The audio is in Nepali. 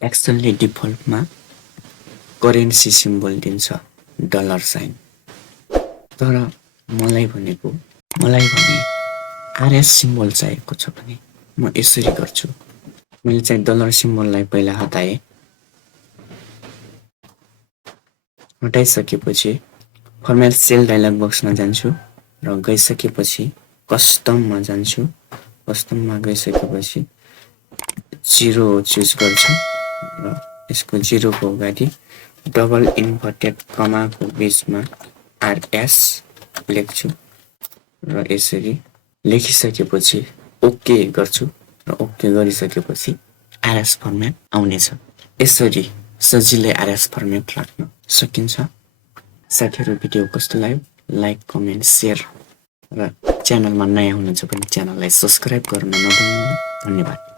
एक्चुअली डिफल्टमा करेन्सी सिम्बल दिन्छ डलर साइन, तर मलाई भने आरएस सिम्बल चाहिएको छ भने म यसरी गर्छु। मैले चाहिँ डलर सिम्बललाई पहिला हटाएँ। हटाइसकेपछि फर्मेट सेल डायलग बक्समा जान्छु र गइसकेपछि कस्टममा जान्छु। कस्टममा गइसकेपछि 0 चुज गर्छु र यसको 0 को अगाडि डबल इन्भर्टेड कमाको बीचमा आरएस लेख्छु र यसरी लेखिसकेपछि ओके गर्छु र ओके गरिसकेपछि आरएस फर्मेट आउनेछ। यसरी सजिलै आरएस फर्मेट राख्न सकिन्छ। साथीहरु, भिडियो कस्तो लाग्यो लाइक, कमेन्ट, शेयर र च्यानलमा नयाँ हुनुहुन्छ भने च्यानललाई सब्स्क्राइब गर्न नभुल्नु। धन्यवाद।